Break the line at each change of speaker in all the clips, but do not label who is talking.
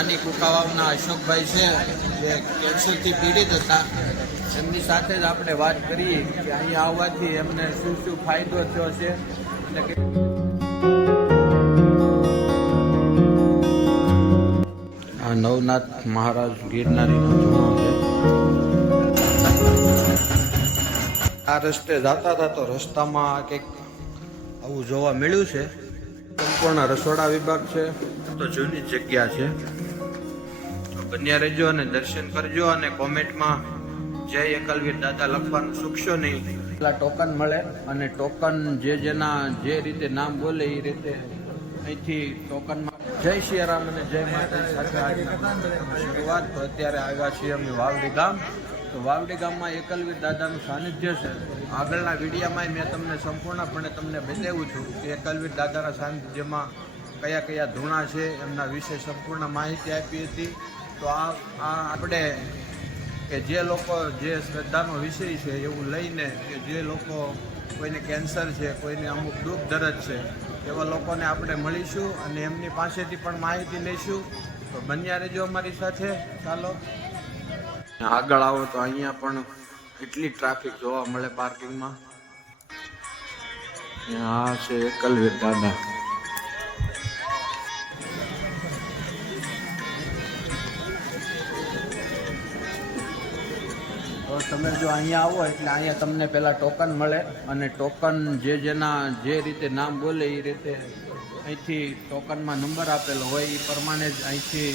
નાની કુકાવાવના અશોકભાઈ છે, જે કેન્સરથી પીડિત હતા. એમની સાથે જ આપણે વાત કરીએ કે અહીંયા આવવાથી એમને શું શું ફાયદો થયો છે અને આ નવનાથ મહારાજ છે. આ રસ્તે જતા હતા તો રસ્તામાં કંઈક આવું જોવા મળ્યું છે. સંપૂર્ણ રસોડા વિભાગ છે. તો જૂની જગ્યા છે. બન્યા રહેજો અને દર્શન કરજો અને કોમેન્ટમાં જય એકલવીર દાદા લખવાનું ચૂકશો નહીં. એટલા ટોકન મળે અને ટોકન જે જેના જે રીતે નામ બોલે એ રીતે અહીંથી ટોકનમાં જય શ્રી રામ અને જય માતા શરૂઆત તો અત્યારે આવ્યા છીએ અમે વાવડી ગામ. તો વાવડી ગામમાં એકલવીર દાદાનું સાનિધ્ય છે. આગળના વિડીયામાં મેં તમને સંપૂર્ણપણે તમને બતાવ્યું છું કે એકલવીર દાદાના સાનિધ્યમાં કયા કયા ધૂણા છે, એમના વિશે સંપૂર્ણ માહિતી આપી હતી. તો આ આ આપણે કે જે લોકો જે શ્રદ્ધાનો વિષય છે એવું લઈને કે જે લોકો કોઈને કેન્સર છે, કોઈને અમુક દુઃખ દરદ છે, એવા લોકોને આપણે મળીશું અને એમની પાસેથી પણ માહિતી લઈશું. તો બન્યા રહેજો અમારી સાથે. ચાલો. આગળ આવો તો અહીંયા પણ કેટલી ટ્રાફિક જોવા મળે પાર્કિંગમાં આ છે એકલવીર દાદા તમે જો અહીંયા આવો એટલે અહીંયા તમને પહેલાં ટોકન મળે અને ટોકન જે જેના જે રીતે નામ બોલે એ રીતે અહીંથી ટોકનમાં નંબર આપેલો હોય એ પ્રમાણે જ અહીંથી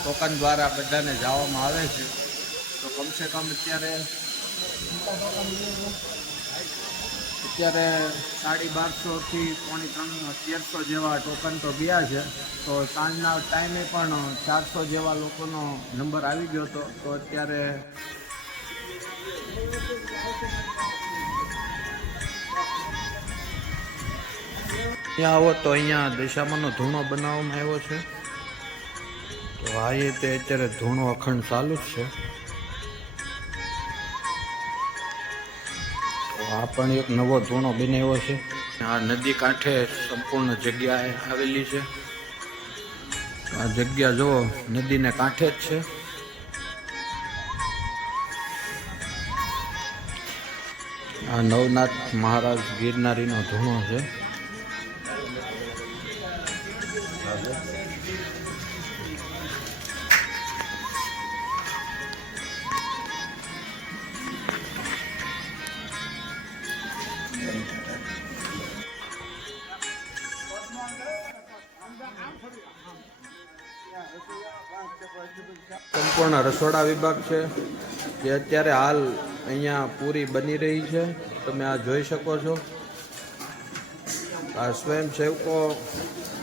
ટોકન દ્વારા બધાને જવામાં આવે છે. તો કમસે કમ અત્યારે અત્યારે સાડી બારસોથી પોણી ત્રણ તેરસો જેવા ટોકન તો ગયા છે. તો સાંજના ટાઈમે પણ ચારસો જેવા લોકોનો નંબર આવી ગયો હતો. તો અત્યારે અહીંયા આવો તો અહીંયા દશામાનો ધૂણો બનાવવામાં આવ્યો છે. તો આ રીતે અત્યારે ધૂણો અખંડ ચાલુ જ છે. આ પણ એક નવો ધૂણો બનાવ્યો છે. આ નદી કાંઠે સંપૂર્ણ જગ્યાએ આવેલી છે. આ જગ્યા જુઓ, નદીને કાંઠે જ છે. આ નવનાથ મહારાજ ગિરનારીનો ધૂણો છે. સંપૂર્ણ રસોડા વિભાગ છે, જે અત્યારે હાલ અહીંયા પૂરી બની રહી છે. તમે આ જોઈ શકો છો. આ સ્વયંસેવકો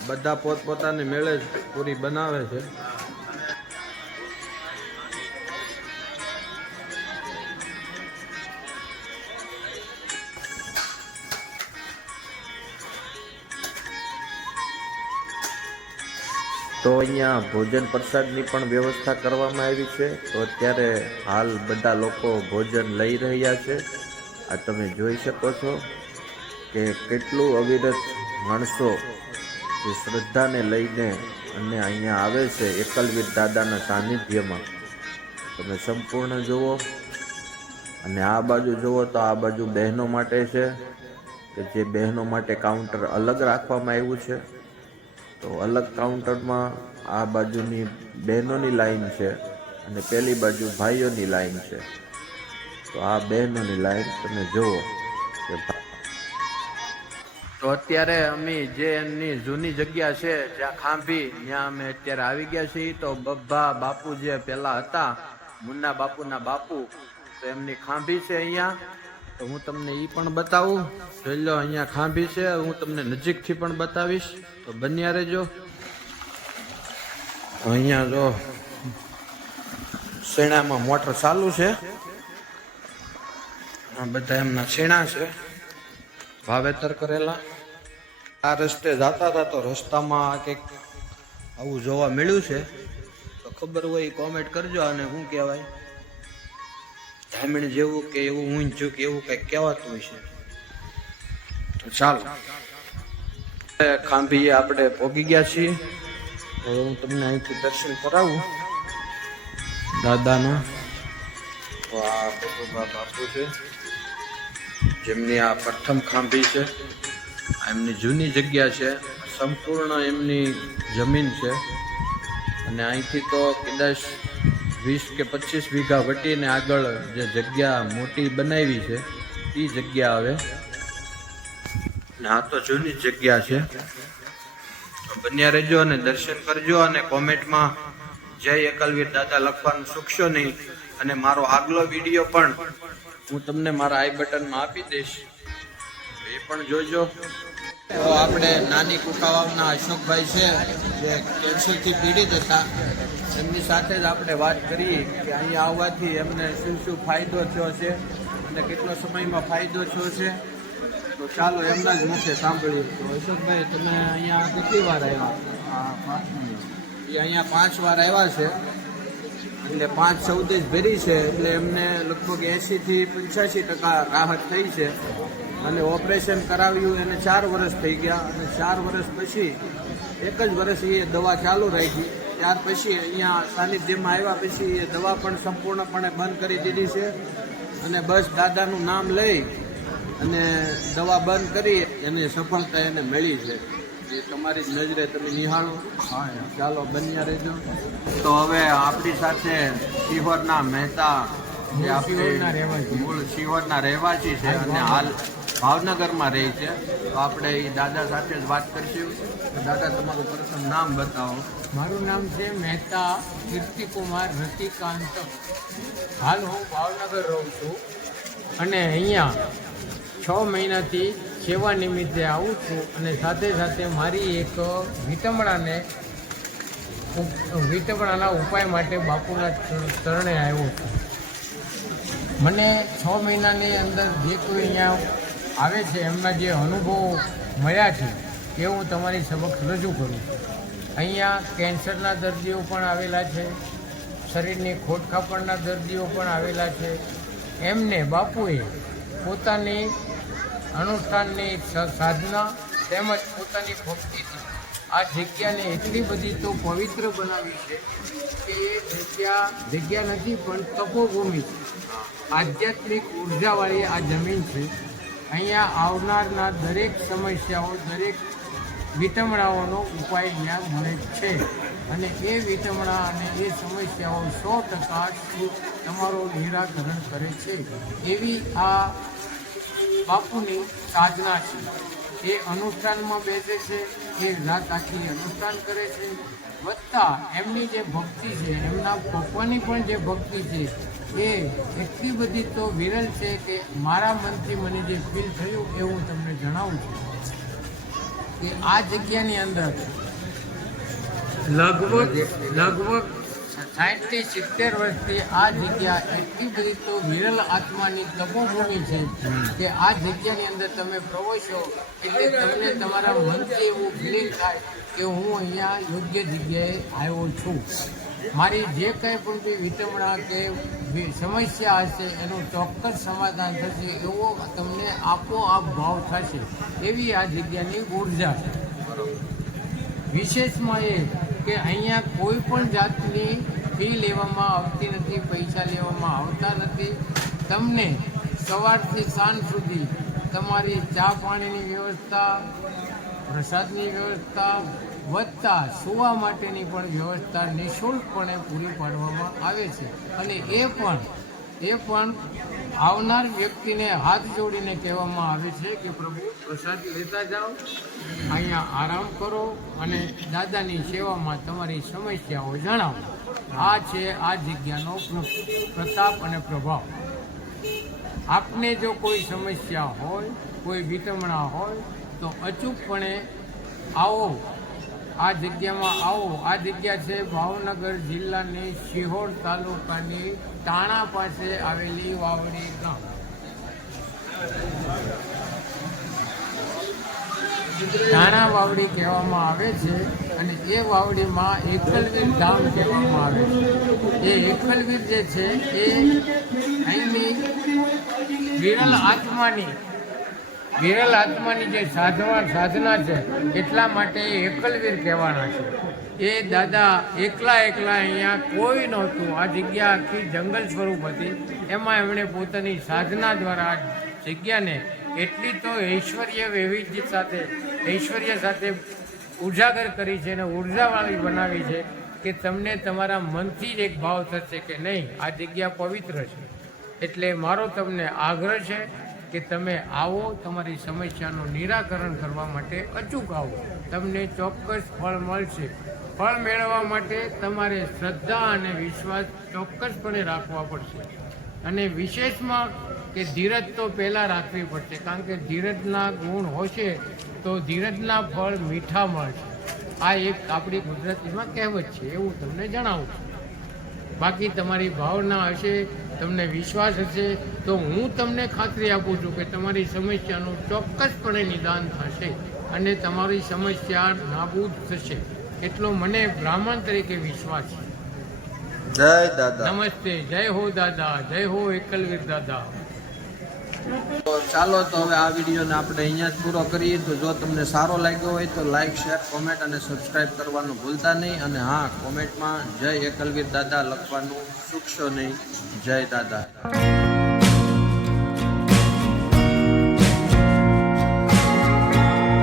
બધા પોતપોતાની મેળે જ પૂરી બનાવે છે. તો અહીંયા ભોજન પ્રસાદની પણ વ્યવસ્થા કરવામાં આવી છે. તો અત્યારે હાલ બધા લોકો ભોજન લઈ રહ્યા છે. આ તમે જોઈ શકો છો કે કેટલું અવિરત માણસો જે શ્રદ્ધાને લઈને અને અહીંયા આવે છે એકલવીર દાદાના સાનિધ્યમાં. તમે સંપૂર્ણ જુઓ. અને આ બાજુ જુઓ તો આ બાજુ બહેનો માટે છે કે જે બહેનો માટે કાઉન્ટર અલગ રાખવામાં આવ્યું છે. તો અલગ કાઉન્ટરમાં આ બાજુની બહેનોની લાઈન છે અને પેલી બાજુ ભાઈઓની લાઈન છે. તો આ બહેનોની લાઈન તમે જુઓ તો અત્યારે અમે જે એમની જૂની જગ્યા છે, જ્યાં ખાંભી, ત્યાં અમે અત્યારે આવી ગયા છીએ. તો બબ્બા બાપુ જે પેલા હતા, મુન્ના બાપુના બાપુ, તો એમની ખાંભી છે અહીંયા. તો હું તમને એ પણ બતાવું. જોઈ લો, અહીંયા ખાંભી છે. હું તમને નજીકથી પણ બતાવીશ. તો બન્યા રહેજો. અહીંયા જો શેણામાં મોટર ચાલુ છે. આ બધા એમના શેણા છે. વાવેતર કરેલા. આ રસ્તે જતા હતા તો રસ્તામાં કંઈક આવું જોવા મળ્યું છે. તો ખબર હોય કોમેન્ટ કરજો અને શું કહેવાય. ધામણ જેવું કે એવું ઊંચું કે એવું કંઈક કહેવાતું હોય છે. તો ચાલો. ખાંભી આપણે પોગી ગયા છીએ. હવે હું તમને અહીંથી દર્શન કરાવું. દાદાના. તો આ ભગોબા બાપુ છે. જેમની આ પ્રથમ ખાંભી છે. એમની જૂની જગ્યા છે. સંપૂર્ણ એમની જમીન છે. અને અહીંથી તો કદાચ વીસ કે પચીસ વીઘા વટીને આગળ જે જગ્યા મોટી બનાવી છે એ જગ્યા ને આ તો જૂની જગ્યા છે. બન્યા રહેજો અને દર્શન કરજો અને કોમેન્ટમાં જય એકલવીર દાદા લખવાનું ચૂકશો નહીં. અને મારો આગલો વીડિયો પણ હું તમને મારા આઈ બટનમાં આપી દઈશ. એ પણ જોજો. તો આપણે નાની કુકાવાવના અશોકભાઈ છે જે કેન્સરથી પીડિત હતા. એમની સાથે જ આપણે વાત કરી કે અહીંયા આવવાથી એમને શું શું ફાયદો થયો છે અને કેટલો સમયમાં ફાયદો થયો છે. તો ચાલો એમના જ મુખે સાંભળીએ. તો અશોકભાઈ તમે અહીંયા કેટલી વાર આવ્યા? એ અહીંયા પાંચ વાર આવ્યા છે. એટલે પાંચ ચૌદેશ ભરી છે એટલે એમને લગભગ એંશીથી પંચ્યાસી ટકા રાહત થઈ છે. અને ઓપરેશન કરાવ્યું એને ચાર વર્ષ થઈ ગયા. અને ચાર વર્ષ પછી એક જ વર્ષ એ દવા ચાલુ રાખી. ત્યાર પછી અહીંયા સાનિધ્યમાં આવ્યા પછી એ દવા પણ સંપૂર્ણપણે બંધ કરી દીધી છે. અને બસ દાદાનું નામ લઈ અને દવા બંધ કરી એને સફળતા એને મળી છે. એ તમારી જ નજરે તમે નિહાળો. ચાલો બન્યા રહેજો. તો હવે આપણી સાથે શિહોરના મહેતા જે આપણે મૂળ શિહોરના રહેવાસી છે અને હાલ ભાવનગરમાં રહે છે. તો આપણે એ દાદા સાથે જ વાત કરીશું. તો દાદા, તમારું પ્રથમ નામ બતાવો.
મારું નામ છે મહેતા કીર્તિકુમાર રતિકાંત. હાલ હું ભાવનગર રહું છું. અને અહીંયા છ મહિનાથી સેવા નિમિત્તે આવું છું. અને સાથે સાથે મારી એક વિટમણાને વિટમણાના ઉપાય માટે બાપુના ચર- ચરણે આવ્યો છું. મને છ મહિનાની અંદર જે કોઈ અહીંયા આવે છે, એમના જે અનુભવો મળ્યા છે, એ હું તમારી સમક્ષ રજૂ કરું અહીંયા કેન્સરના દર્દીઓ પણ આવેલા છે, શરીરની ખોટખાપણના દર્દીઓ પણ આવેલા છે. એમને બાપુએ પોતાની અનુષ્ઠાનની સાધના તેમજ પોતાની ભક્તિથી આ જગ્યાને એટલી બધી તો પવિત્ર બનાવી છે કે એ જગ્યા જગ્યા નથી પણ તપોભૂમિ. છે આધ્યાત્મિક ઉર્જાવાળી આ જમીન છે. અહીંયા આવનારના દરેક સમસ્યાઓ, દરેક વિટમણાઓનો ઉપાય ત્યાં મળે છે. અને એ વિટમણા અને એ સમસ્યાઓ સો ટકા તમારો નિરાકરણ કરે છે. એવી આ બાપુની સાધના છે. એ અનુષ્ઠાનમાં બેસે છે, એ રાત આખી અનુષ્ઠાન કરે છે. વત્તા એમની જે ભક્તિ છે, એમના પપ્પાની પણ જે ભક્તિ છે એ એટલી બધી તો વિરલ છે કે મારા મનથી મને જે ફીલ થયું એ હું તમને જણાવું છું. કે આ જગ્યાની અંદર લગભગ લગભગ સાઠથી સિત્તેર વર્ષથી આ જગ્યા એટલી બધી તો વિરલ આત્માની તપોભૂમિ છે કે આ જગ્યાની અંદર તમે પ્રવેશો એટલે તમને તમારા મનથી એવું ફિલિંગ થાય કે હું અહીંયા યોગ્ય જગ્યાએ આવ્યો છું. મારી જે કંઈ પણ બી વિટમણા કે સમસ્યા હશે, એનું ચોક્કસ સમાધાન થશે, એવો તમને આપોઆપ ભાવ થશે, એવી આ જગ્યાની ઊર્જા છે. વિશેષમાં એ કે અહીંયા કોઈ પણ જાતની ફી લેવામાં આવતી નથી, પૈસા લેવામાં આવતા નથી. તમને સવારથી સાંજ સુધી તમારી ચા પાણીની વ્યવસ્થા પ્રસાદની વ્યવસ્થા વધતા સુવા માટેની પણ વ્યવસ્થા નિઃશુલ્કપણે પૂરી પાડવામાં આવે છે. અને એ પણ એ પણ આવનાર વ્યક્તિને હાથ જોડીને કહેવામાં આવે છે કે પ્રભુ પ્રસાદ લેતા જાઓ, અહીંયા આરામ કરો અને દાદાની સેવામાં તમારી સમસ્યાઓ જણાવો. આ છે આ જગ્યાનો પ્રતાપ અને પ્રભાવ. આપને જો કોઈ સમસ્યા હોય, કોઈ વિતમણા હોય તો અચૂકપણે આવો. આ જગ્યામાં આવો. આ જગ્યા છે ભાવનગર જિલ્લાની શિહોર તાલુકાની તાણા પાસે આવેલી વાવડી ગામ. તાણા વાવડી કહેવામાં આવે છે અને એ વાવડીમાં એકલવીર ધામ કહેવામાં આવે છે. એ એકલવીર જે છે એ અહીંની વિરલ આત્માની વિરલ આત્માની જે સાધવા સાધના છે, એટલા માટે એ એકલવીર કહેવાના છે. એ દાદા એકલા એકલા અહીંયા કોઈ નહોતું. આ જગ્યા આખી જંગલ સ્વરૂપ હતી. એમાં એમણે પોતાની સાધના દ્વારા જગ્યાને એટલી તો ઐશ્વર્ય વૈવિધ્ય સાથે, ઐશ્વર્ય સાથે ઉજાગર કરી છે અને ઉર્જાવાળી બનાવી છે કે તમને તમારા મનથી જ એક ભાવ થશે કે નહીં, આ જગ્યા પવિત્ર છે. એટલે મારો તમને આગ્રહ છે કે તમે આવો તમારી સમસ્યાનું નિરાકરણ કરવા માટે અચૂક આવો. તમને ચોક્કસ ફળ મળશે. ફળ મેળવવા માટે તમારે શ્રદ્ધા અને વિશ્વાસ ચોક્કસપણે રાખવા પડશે. અને વિશેષમાં કે ધીરજ તો પહેલાં રાખવી પડશે, કારણ કે ધીરજના ગુણ હશે તો ધીરજના ફળ મીઠા મળશે. આ એક આપણી ગુજરાતીમાં કહેવત છે, એવું તમને જણાવું છું. બાકી તમારી ભાવના હશે તમને વિશ્વાસ હશે તો હું તમને ખાતરી આપું છું કે તમારી સમસ્યાનું ચોક્કસપણે નિદાન થશે અને તમારી સમસ્યા નાબૂદ થશે. એટલો મને બ્રાહ્મણ તરીકે વિશ્વાસ છે.
જય દાદા.
નમસ્તે જય હો દાદા જય હો એકલવીર દાદા.
તો ચાલો તો હવે આ વિડીયોને આપણે અહીંયા જ પૂરો કરીએ. તો જો તમને સારો લાગ્યો હોય તો લાઇક શેર કોમેન્ટ અને સબસ્ક્રાઈબ કરવાનું ભૂલતા નહીં. અને હા કોમેન્ટમાં જય એકલવીર દાદા લખવાનું ચૂકશો નહીં. જય દાદા.